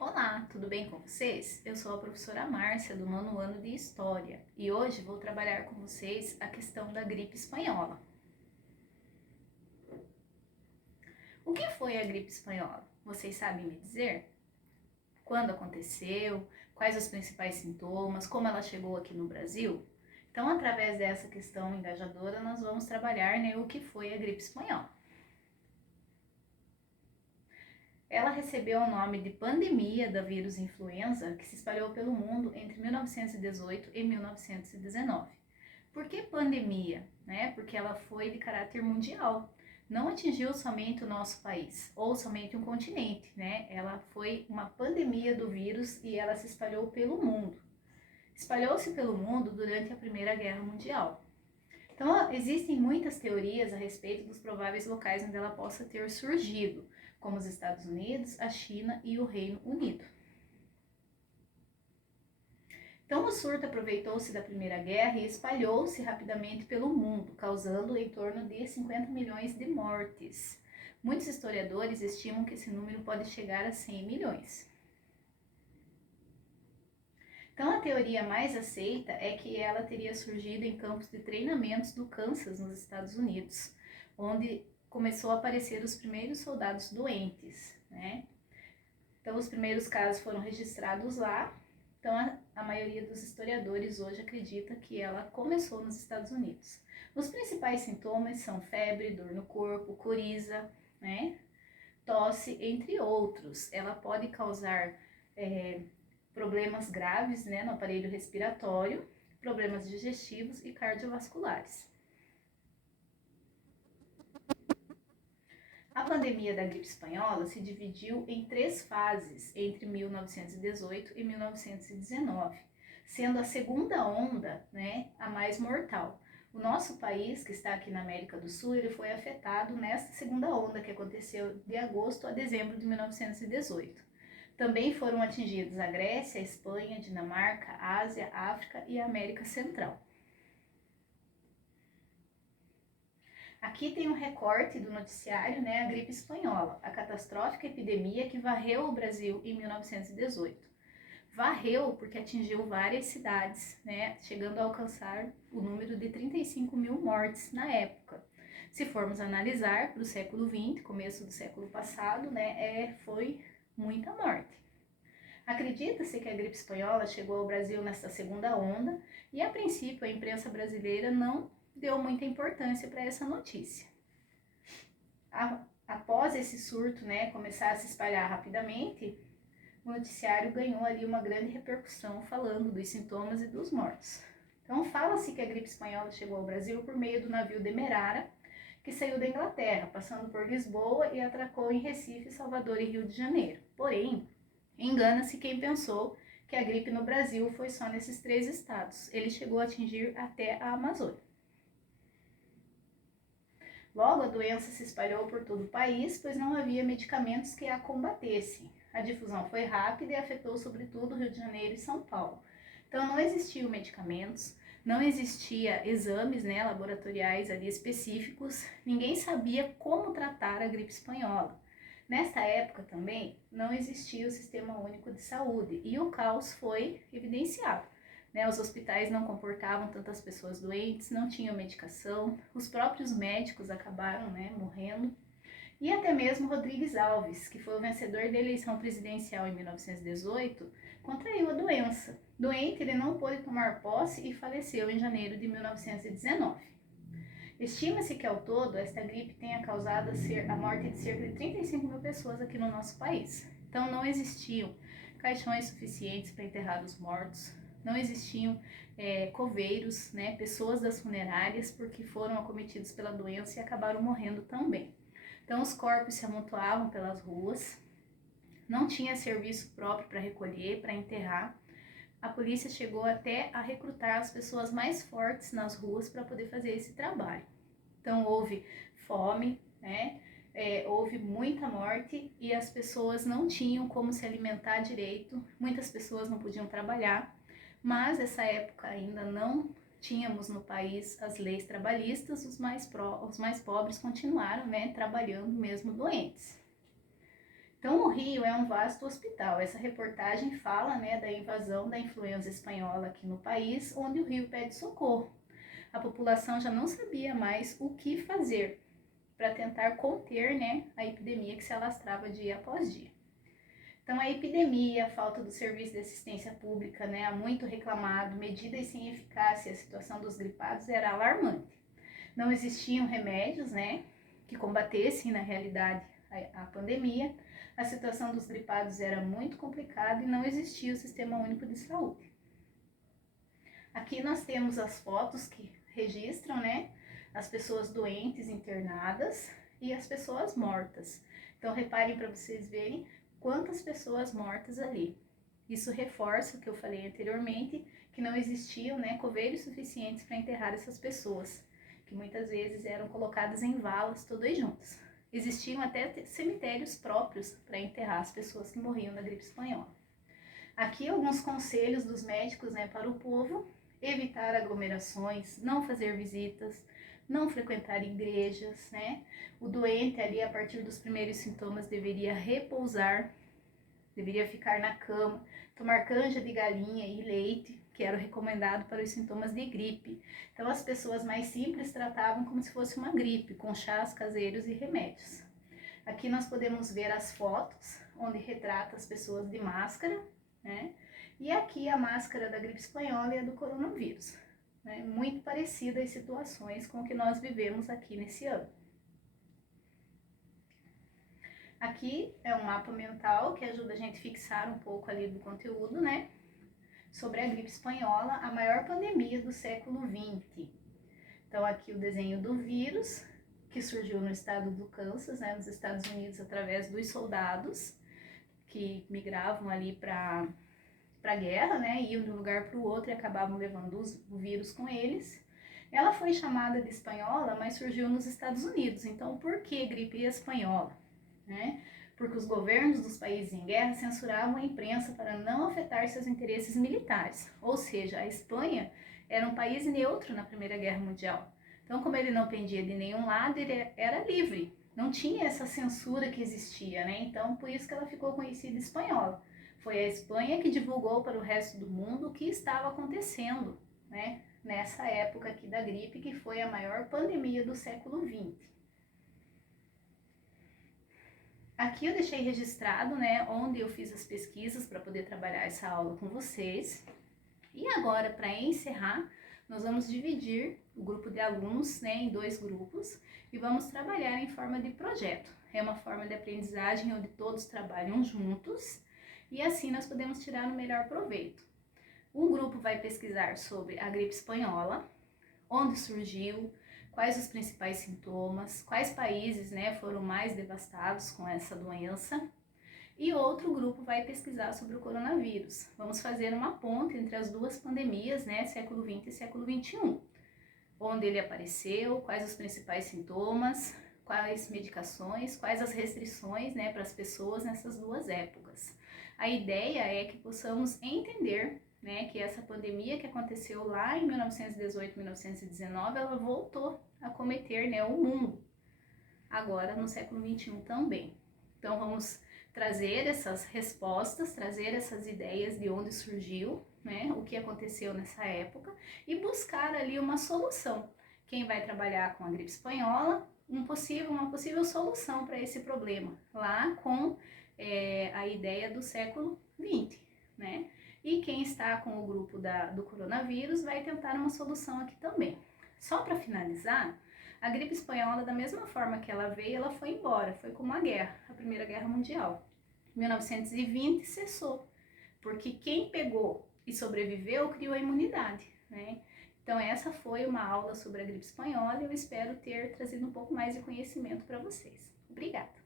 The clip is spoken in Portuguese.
Olá, tudo bem com vocês? Eu sou a professora Márcia, do nono ano de História, e hoje vou trabalhar com vocês a questão da gripe espanhola. O que foi a gripe espanhola? Vocês sabem me dizer? Quando aconteceu? Quais os principais sintomas? Como ela chegou aqui no Brasil? Então, através dessa questão engajadora, nós vamos trabalhar, o que foi a gripe espanhola. Ela recebeu o nome de pandemia da vírus influenza, que se espalhou pelo mundo entre 1918 e 1919. Por que pandemia? Porque ela foi de caráter mundial. Não atingiu somente o nosso país ou somente um continente, Ela foi uma pandemia do vírus e ela se espalhou pelo mundo. Espalhou-se pelo mundo durante a Primeira Guerra Mundial. Então, existem muitas teorias a respeito dos prováveis locais onde ela possa ter surgido, como os Estados Unidos, a China e o Reino Unido. Então, o surto aproveitou-se da Primeira Guerra e espalhou-se rapidamente pelo mundo, causando em torno de 50 milhões de mortes. Muitos historiadores estimam que esse número pode chegar a 100 milhões. Então, a teoria mais aceita é que ela teria surgido em campos de treinamentos do Kansas, nos Estados Unidos, onde começou a aparecer os primeiros soldados doentes, Então, os primeiros casos foram registrados lá. Então, a maioria dos historiadores hoje acredita que ela começou nos Estados Unidos. Os principais sintomas são febre, dor no corpo, coriza, tosse, entre outros. Ela pode causar problemas graves, no aparelho respiratório, problemas digestivos e cardiovasculares. A pandemia da gripe espanhola se dividiu em 3 fases entre 1918 e 1919, sendo a segunda onda, a mais mortal. O nosso país, que está aqui na América do Sul, ele foi afetado nesta segunda onda, que aconteceu de agosto a dezembro de 1918. Também foram atingidos a Grécia, a Espanha, a Dinamarca, a Ásia, a África e a América Central. Aqui tem um recorte do noticiário, a gripe espanhola, a catastrófica epidemia que varreu o Brasil em 1918. Varreu porque atingiu várias cidades, chegando a alcançar o número de 35 mil mortes na época. Se formos analisar para o século XX, começo do século passado, foi muita morte. Acredita-se que a gripe espanhola chegou ao Brasil nesta segunda onda e, a princípio, a imprensa brasileira não deu muita importância para essa notícia. Após esse surto, começar a se espalhar rapidamente, o noticiário ganhou ali uma grande repercussão falando dos sintomas e dos mortos. Então, fala-se que a gripe espanhola chegou ao Brasil por meio do navio Demerara, que saiu da Inglaterra, passando por Lisboa e atracou em Recife, Salvador e Rio de Janeiro. Porém, engana-se quem pensou que a gripe no Brasil foi só nesses 3 estados. Ele chegou a atingir até a Amazônia. Logo, a doença se espalhou por todo o país, pois não havia medicamentos que a combatessem. A difusão foi rápida e afetou sobretudo Rio de Janeiro e São Paulo. Então, não existiam medicamentos, não existia exames, laboratoriais ali específicos, ninguém sabia como tratar a gripe espanhola. Nesta época também não existia o Sistema Único de Saúde e o caos foi evidenciado. Os hospitais não comportavam tantas pessoas doentes, não tinham medicação, os próprios médicos acabaram morrendo. E até mesmo Rodrigues Alves, que foi o vencedor da eleição presidencial em 1918, contraiu a doença. Doente, ele não pôde tomar posse e faleceu em janeiro de 1919. Estima-se que, ao todo, esta gripe tenha causado a morte de cerca de 35 mil pessoas aqui no nosso país. Então, não existiam caixões suficientes para enterrar os mortos, não existiam coveiros, pessoas das funerárias, porque foram acometidos pela doença e acabaram morrendo também. Então, os corpos se amontoavam pelas ruas, não tinha serviço próprio para recolher, para enterrar. A polícia chegou até a recrutar as pessoas mais fortes nas ruas para poder fazer esse trabalho. Então, houve fome, houve muita morte e as pessoas não tinham como se alimentar direito, muitas pessoas não podiam trabalhar, mas nessa época ainda não tínhamos no país as leis trabalhistas, os mais pobres continuaram trabalhando mesmo doentes. Então, o Rio é um vasto hospital. Essa reportagem fala, né, da invasão da influenza espanhola aqui no país, onde o Rio pede socorro. A população já não sabia mais o que fazer para tentar conter, né, a epidemia que se alastrava dia após dia. Então, a epidemia, a falta do serviço de assistência pública, né, muito reclamado, medidas sem eficácia, a situação dos gripados era alarmante. Não existiam remédios, né, que combatessem, na realidade, a pandemia. A situação dos gripados era muito complicada e não existia o Sistema Único de Saúde. Aqui nós temos as fotos que registram, né, as pessoas doentes internadas e as pessoas mortas. Então, reparem para vocês verem quantas pessoas mortas ali. Isso reforça o que eu falei anteriormente, que não existiam, né, coveiros suficientes para enterrar essas pessoas, que muitas vezes eram colocadas em valas todas juntas. Existiam até cemitérios próprios para enterrar as pessoas que morriam da gripe espanhola. Aqui alguns conselhos dos médicos, né, para o povo: evitar aglomerações, não fazer visitas, não frequentar igrejas, né? O doente ali, a partir dos primeiros sintomas, deveria repousar, deveria ficar na cama, tomar canja de galinha e leite, que era o recomendado para os sintomas de gripe. Então, as pessoas mais simples tratavam como se fosse uma gripe, com chás caseiros e remédios. Aqui nós podemos ver as fotos, onde retrata as pessoas de máscara, né? E aqui a máscara da gripe espanhola e a do coronavírus, né? Muito parecida as situações com o que nós vivemos aqui nesse ano. Aqui é um mapa mental que ajuda a gente a fixar um pouco ali do conteúdo, né? Sobre a gripe espanhola, a maior pandemia do século XX. Então, aqui o desenho do vírus, que surgiu no estado do Kansas, né, nos Estados Unidos, através dos soldados que migravam ali para a guerra, né, iam de um lugar para o outro e acabavam levando o vírus com eles. Ela foi chamada de espanhola, mas surgiu nos Estados Unidos. Então, por que gripe espanhola? Né? Porque os governos dos países em guerra censuravam a imprensa para não afetar seus interesses militares. Ou seja, a Espanha era um país neutro na Primeira Guerra Mundial. Então, como ele não pendia de nenhum lado, ele era livre. Não tinha essa censura que existia, né? Então, por isso que ela ficou conhecida espanhola. Foi a Espanha que divulgou para o resto do mundo o que estava acontecendo, né? Nessa época aqui da gripe, que foi a maior pandemia do século XX. Aqui eu deixei registrado, né, onde eu fiz as pesquisas para poder trabalhar essa aula com vocês. E agora, para encerrar, nós vamos dividir o grupo de alunos, né, em 2 grupos e vamos trabalhar em forma de projeto. É uma forma de aprendizagem onde todos trabalham juntos e assim nós podemos tirar o melhor proveito. Um grupo vai pesquisar sobre a gripe espanhola, onde surgiu, quais os principais sintomas, quais países, né, foram mais devastados com essa doença. E outro grupo vai pesquisar sobre o coronavírus. Vamos fazer uma ponte entre as duas pandemias, né, século XX e século XXI. Onde ele apareceu, quais os principais sintomas, quais medicações, quais as restrições, né, para as pessoas nessas duas épocas. A ideia é que possamos entender, né, que essa pandemia que aconteceu lá em 1918, 1919, ela voltou a acometer, né, o mundo, agora no século XXI também. Então vamos trazer essas respostas, trazer essas ideias de onde surgiu, né, o que aconteceu nessa época e buscar ali uma solução. Quem vai trabalhar com a gripe espanhola, uma possível solução para esse problema, lá com a ideia do século XX, né? E quem está com o grupo do coronavírus vai tentar uma solução aqui também. Só para finalizar, a gripe espanhola, da mesma forma que ela veio, ela foi embora, foi como a guerra, a Primeira Guerra Mundial. Em 1920 cessou, porque quem pegou e sobreviveu criou a imunidade, né? Então essa foi uma aula sobre a gripe espanhola e eu espero ter trazido um pouco mais de conhecimento para vocês. Obrigada!